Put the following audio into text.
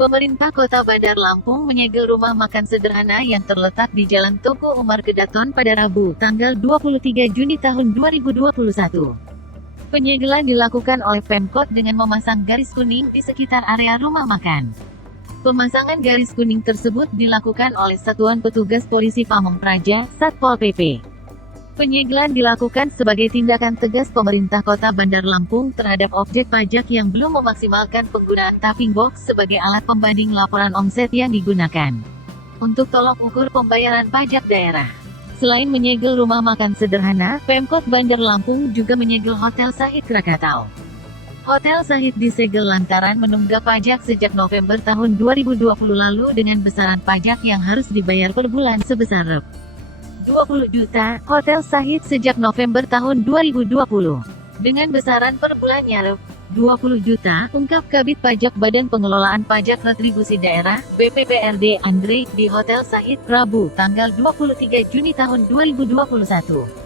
Pemerintah Kota Bandar Lampung menyegel rumah makan sederhana yang terletak di Jalan Toko Umar Kedaton pada Rabu, tanggal 23 Juni tahun 2021. Penyegelan dilakukan oleh Pemkot dengan memasang garis kuning di sekitar area rumah makan. Pemasangan garis kuning tersebut dilakukan oleh Satuan Petugas Polisi Pamong Praja, Satpol PP. Penyegelan dilakukan sebagai tindakan tegas pemerintah Kota Bandar Lampung terhadap objek pajak yang belum memaksimalkan penggunaan tapping box sebagai alat pembanding laporan omset yang digunakan untuk tolok ukur pembayaran pajak daerah. Selain menyegel rumah makan sederhana, Pemkot Bandar Lampung juga menyegel Hotel Sahid Krakatau. Hotel Sahid disegel lantaran menunggak pajak sejak November tahun 2020 lalu dengan besaran pajak yang harus dibayar per bulan sebesar Rp20 juta. Hotel Sahid sejak November tahun 2020 dengan besaran per bulannya Rp20 juta, ungkap Kabid Pajak Badan Pengelolaan Pajak Retribusi Daerah, BPPRD Andre, di Hotel Sahid, Rabu, tanggal 23 Juni tahun 2021.